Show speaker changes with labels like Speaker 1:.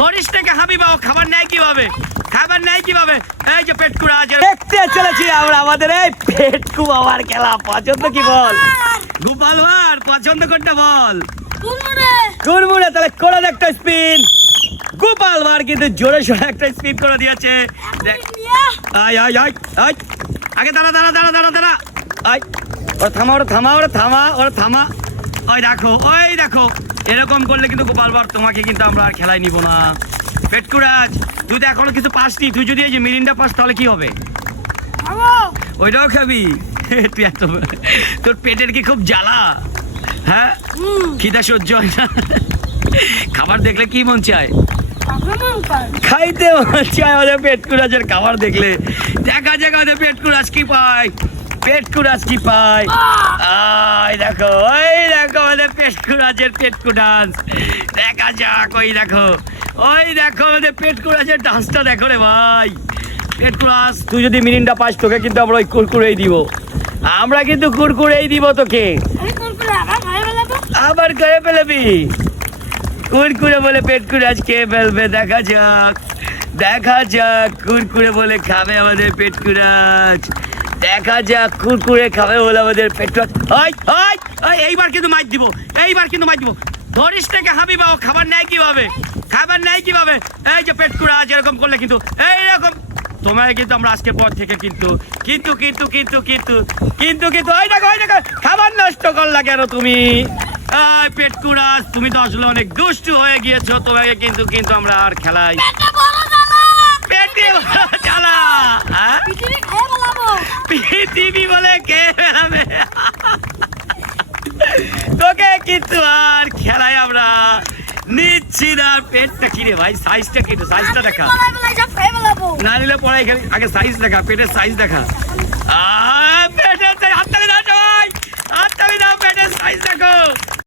Speaker 1: ধরিস থেকে হাবিবা ও খাবার নেয় কীভাবে? খাবার নেয় কীভাবে? এই যে পেটকুড়া আছে। দেখতে চলেছি আমরা আমাদের এই পেটকু বাবার খেলা পছন্দ কি বল? গোপাল ভার পছন্দ করতে বল? কুরমুরে তাহলে করে একটা স্পিন। গোপাল ভার কিন্তু জোরে সোরে একটা স্পিন করে দিয়েছে। দেখ। আয় আয় আয় আয়। আগে দাঁড়া দাঁড়া দাঁড়া দাঁড়া দাঁড়া। আয়। ওরা থামা ওরা থামা ওরা থামা ওরা থামা। ওই দেখো ওই দেখো। এরকম করলে কিন্তু গোপাল ভার তোমাকে কিন্তু আমরা আর খেলায় নিব না। পেটকুরাজ তুই তো এখনও কিছু পাসনি তুই যদি এই যে মিরিন্ডা পাস তাহলে কি হবে? ওইটাও খাবি? তুই এত তোর পেটের কি খুব জ্বালা? হ্যাঁ? খিদা সহ্য হয় না। খাবার দেখলে কি মন চায়? খাইতে মন চায় আমাদের পেট কুড়াজের খাবার দেখলে। দেখা যাক আমাদের পেট কুড়াজ কি পায়। পেট কুড়াজ কি পায়? আয় দেখো ওই দেখো। আমাদের পেট কুড়াজের পেট কুড়াজ। দেখা যাক ওই দেখো ওই দেখো আমাদের পেট কুড়াজের ডান্সটা দেখো রে ভাই। পেট কুড়াজ তুই যদি মিরিন্ডা পাস তোকে কিন্তু আমরা ওই কুরকুরেই দিব। আমরা কিন্তু কুরকুরেই দিব তোকে। আবার করে ফেলবি কুরকুরে বলে পেট করে আজ খেয়ে ফেলবে? দেখা যাক। দেখা যাক কুরকুরে বলে খাবে আমাদের পেট কুরাজ দেখা যাক কুরকুরে খাবে বলে আমাদের পেট কুরাজ ওই ওই ওই এইবার কিন্তু মাইর দিব এইবার কিন্তু মাইর দিব। ধরিস থেকে হাবিবা ও খাবার নেয় কীভাবে? খাবার নেয় কীভাবে? এই যে পেট কুরাজ এরকম করলে কিন্তু এইরকম। তোমার কিন্তু আমরা আজকের পর থেকে কিন্তু কিন্তু কিন্তু কিন্তু কিন্তু কিন্তু কিন্তু ওই দেখো ওই দেখো খাবার নষ্ট করলা কেন তুমি? পেট কুড়াস তুমি তো আসলে অনেক দুষ্টু হয়ে গিয়েছো তোমাকে কিন্তু কিন্তু আমরা আর খেলাই পেটে চালা পৃথিবী বলে কে বেড়াবে তোকে কিন্তু আর খেলায় আমরা নিচ্ছি না। পেটটা কিরে ভাই সাইজটা কিনে সাইজটা দেখা। না নিলে পরে আগে সাইজ দেখা পেটের সাইজ দেখা। আহ,